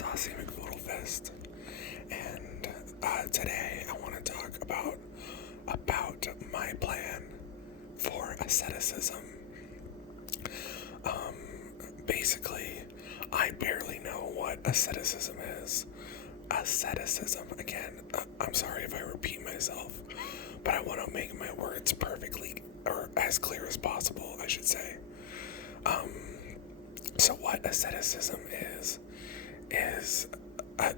Saucy McFoodlefist, and today I want to talk about my plan for asceticism. Basically, I barely know what asceticism is. Asceticism, again, I'm sorry if I repeat myself, but I want to make my words perfectly, or as clear as possible, I should say. So what asceticism is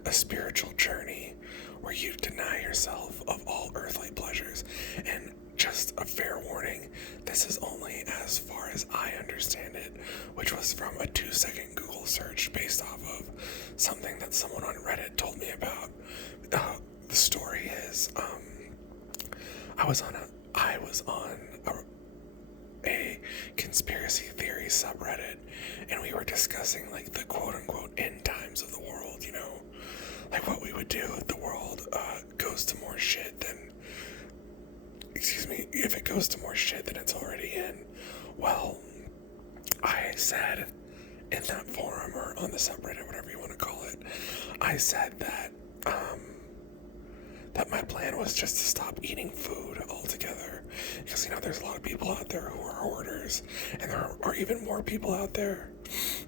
a spiritual journey where you deny yourself of all earthly pleasures. And just a fair warning, this is only as far as I understand it, which was from a 2-second Google search based off of something that someone on Reddit told me about. The story is, I was on a conspiracy theory subreddit, and we were discussing like the quote-unquote end times of the world, like what we would do if the world goes to more shit than, if it goes to more shit than it's already in. Well, I said in that forum, or on the subreddit, whatever you want to call it, I said that my plan was just to stop eating food altogether. Because, there's a lot of people out there who are hoarders, and there are even more people out there,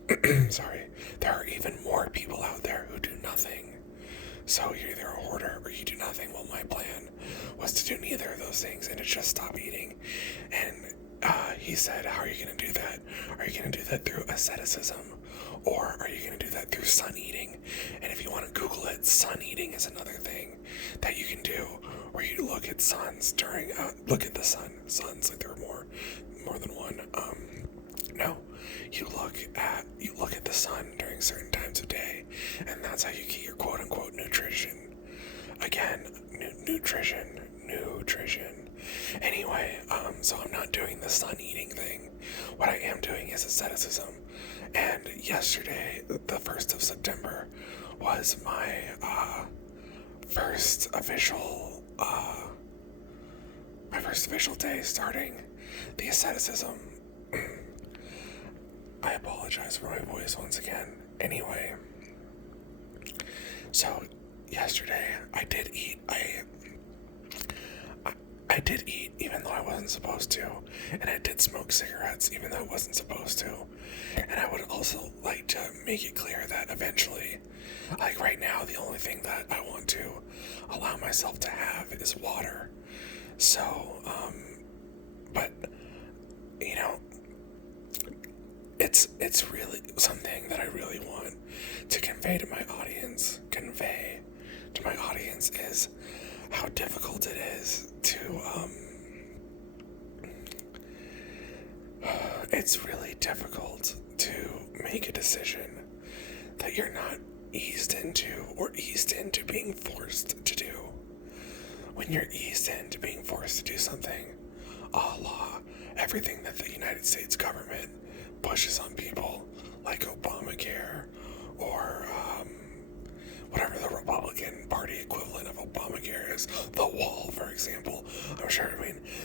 there are even more people out there who do nothing. So you're either a hoarder or you do nothing. Well, my plan was to do neither of those things and to just stop eating. And he said, how are you going to do that? Are you going to do that through asceticism? Or are you going to do that through sun eating? And if you want to Google it, sun eating is another thing that you can do, where you look at suns during, look at the suns, like there are more than one. No, you look at the sun during certain times of day, and that's how you get your quote-unquote nutrition. Again, nutrition. Anyway, so I'm not doing the sun eating thing. What I am doing is asceticism. And yesterday, the 1st of September, was my first official day starting the asceticism. I apologize for my voice once again. Anyway, so yesterday I did eat. I did eat even though I wasn't supposed to, and I did smoke cigarettes even though I wasn't supposed to. And I would also like to make it clear that eventually, like right now, the only thing that I want to allow myself to have is water. So, but it's really something that I really want to convey to my audience. Is how difficult it is to, it's really difficult to make a decision that you're not eased into being forced to do. When you're eased into being forced to do something, a la everything that the United States government pushes on people, like Obamacare, or whatever the Republican Party equivalent of Obamacare is, the wall, for example. I'm sure,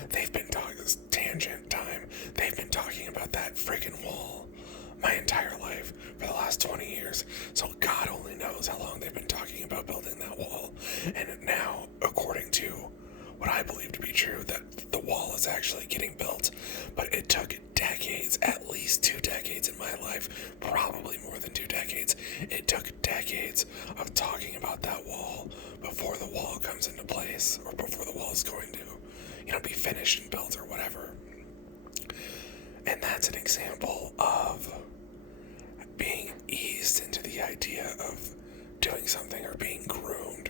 they've been talking, this tangent time, they've been talking about that freaking wall my entire life for the last 20 years. So God only knows how long they've been talking about building that wall. And now, according to what I believe to be true, that the wall is actually getting built. But it took decades, at least 2 decades in my life, probably more than 2 decades. It took decades of talking about that wall before the wall comes into place, or before the wall is going to, be finished and built or whatever. And that's an example of being eased into the idea of doing something, or being groomed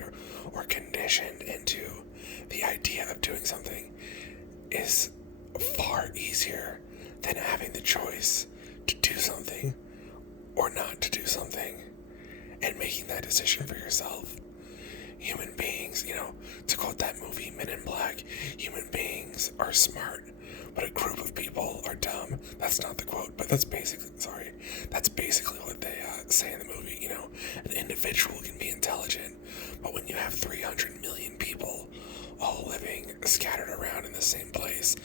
or conditioned into the idea of doing something is far easier than having the choice to do something or not to do something, and making that decision for yourself. Human beings, to quote that movie Men in Black, human beings are smart, but a group of people are dumb. That's not the quote, but that's basically what they say in the movie. An individual can be intelligent, but when you have 300 million people all living scattered around in the same place,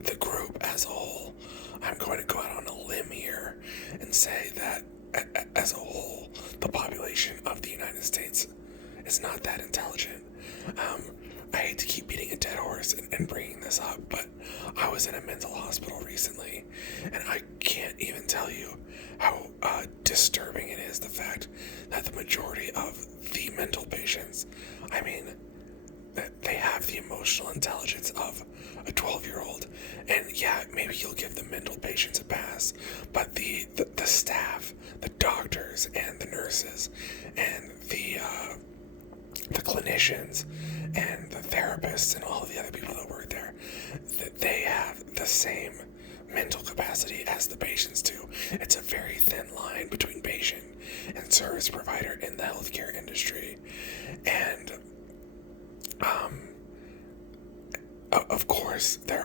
the group as a whole, I'm going to go out on a limb here and say that as a whole, the population of the United States is not that intelligent. I hate to keep beating a dead horse and bringing this up, but I was in a mental hospital recently, and I can't even tell you how disturbing it is, the fact that the majority of the mental patients, I mean, they have the emotional intelligence of a 12-year-old. And yeah, maybe you'll give the mental patients a pass, but the staff, the doctors and the nurses and the clinicians and the therapists and all the other people that work there, they have the same mental capacity as the patients do. It's a very thin line between patient and service provider in the healthcare industry. And of course, there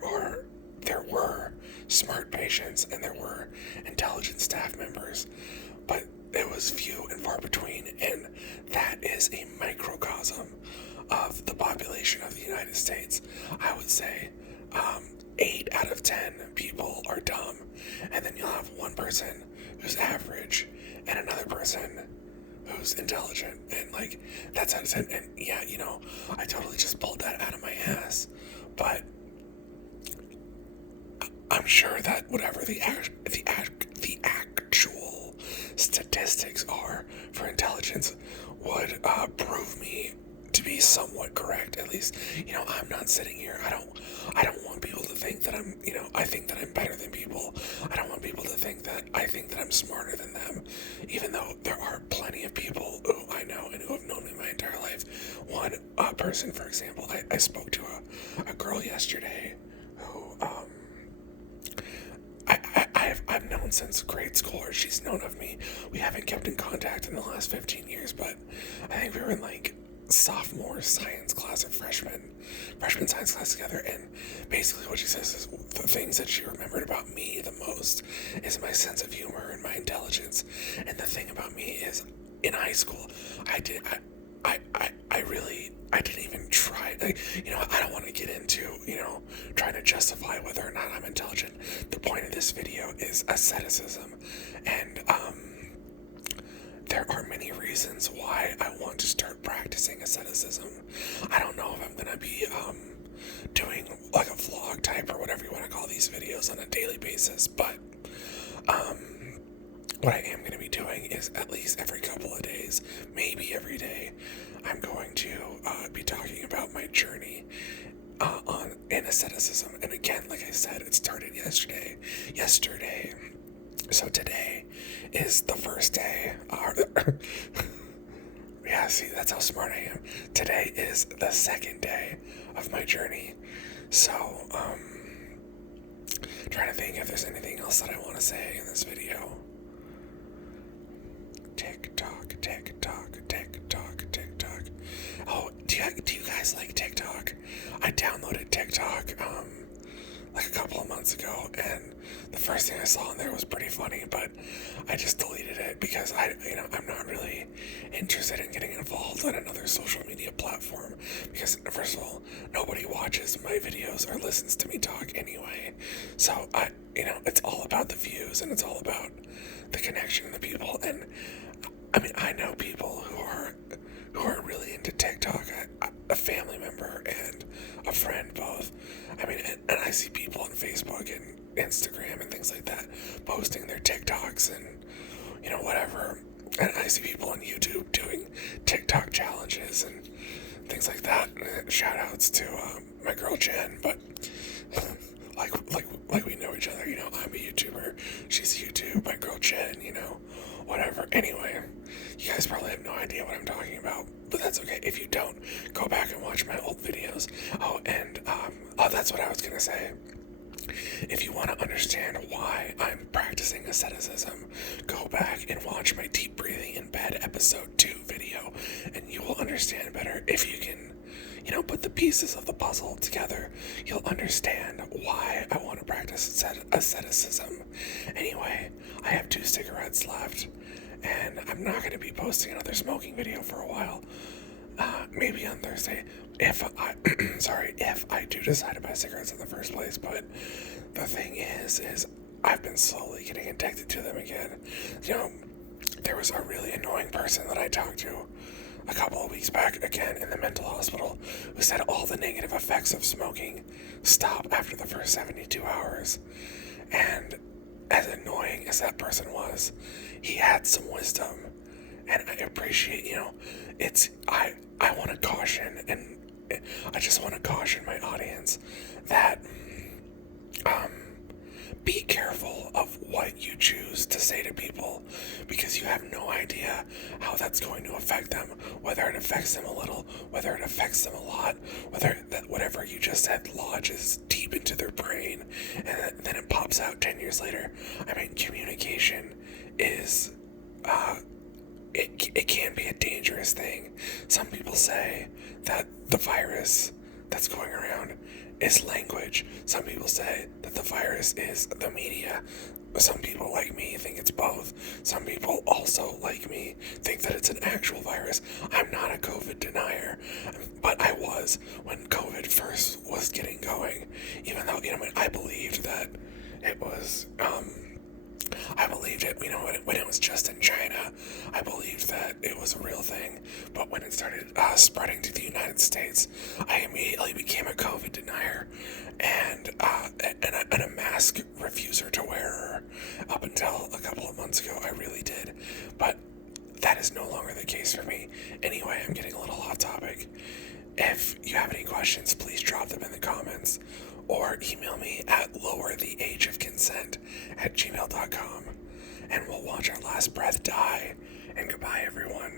were smart patients and there were intelligent staff members, but it was few and far between, and that is a microcosm of the population of the United States. I would say 8 out of 10 people are dumb, and then you'll have one person who's average and another person who's intelligent, and like that's out of 10. And yeah, I totally just pulled that out of my ass, but I'm sure that whatever the actual statistics are for intelligence would prove me to be somewhat correct. At least, I'm not sitting here. I don't want people to think that I think that I'm better than people. I don't want people to think that I think that I'm smarter than them, even though there are plenty of people who I know and who have known me my entire life. One person, for example, I spoke to a girl yesterday who, I've known since grade school, or she's known of me. We haven't kept in contact in the last 15 years, but I think we were in like sophomore science class or freshman science class together, and basically what she says is the things that she remembered about me the most is my sense of humor and my intelligence. And the thing about me is, in high school, I didn't even try. I don't want to get into, trying to justify whether or not I'm intelligent. The point of this video is asceticism, and there are many reasons why I want to start practicing asceticism. I don't know if I'm gonna be doing like a vlog type or whatever you want to call these videos on a daily basis, but what I am going to be doing is at least every couple of days, maybe every day, I'm going to be talking about my journey in asceticism. And again, like I said, it started yesterday. So today is the first day. Yeah, see, that's how smart I am. Today is the second day of my journey. So, trying to think if there's anything else that I want to say in this video. TikTok. Oh, do you guys like TikTok? I downloaded TikTok like a couple of months ago, and the first thing I saw on there was pretty funny, but I just deleted it because I'm not really interested in getting involved on another social media platform, because first of all, nobody watches my videos or listens to me talk anyway. So it's all about the views, and it's all about the connection of the people. And I mean, I know people who are really into TikTok, a family member and a friend both. I mean, and I see people on Facebook and Instagram and things like that posting their TikToks and, whatever. And I see people on YouTube doing TikTok challenges and things like that. Shout outs to my girl Jen, but like we know each other, I'm a YouTuber, she's a YouTube, my girl Jen, whatever. Anyway, you guys probably have no idea what I'm talking about, but that's okay. If you don't, go back and watch my old videos. Oh, and that's what I was gonna say. If you want to understand why I'm practicing asceticism, go back and watch my deep breathing in bed episode 2 video, and you will understand better. If you can, put the pieces of the puzzle together, you'll understand why I want to practice asceticism. Anyway, I have 2 cigarettes left, and I'm not going to be posting another smoking video for a while. Maybe on Thursday, if I do decide to buy cigarettes in the first place. But the thing is I've been slowly getting addicted to them again. there was a really annoying person that I talked to a couple of weeks back, again in the mental hospital, who said all the negative effects of smoking stop after the first 72 hours. And as annoying as that person was, he had some wisdom. And I appreciate, I want to caution, and I just want to caution my audience that, be careful of what you choose to say to people, because you have no idea how that's going to affect them, whether it affects them a little, whether it affects them a lot, whether that whatever you just said lodges deep into their brain, and then it pops out 10 years later. I mean, communication is, it can be a dangerous thing. Some people say that the virus that's going around is language. Some people say that the virus is the media. Some people, like me, think it's both. Some people also, like me, think that it's an actual virus. I'm not a COVID denier, but I was when COVID first was getting going. Even though, I believed that it was, I believed it, when it was just in China. I believed that it was a real thing. But when it started spreading to the United States, I immediately became a COVID denier and a mask refuser to wearer. Up until a couple of months ago, I really did. But that is no longer the case for me. Anyway, I'm getting a little off topic. If you have any questions, please drop them in the comments, or email me at lowertheageofconsent@gmail.com, and we'll watch our last breath die. And goodbye, everyone.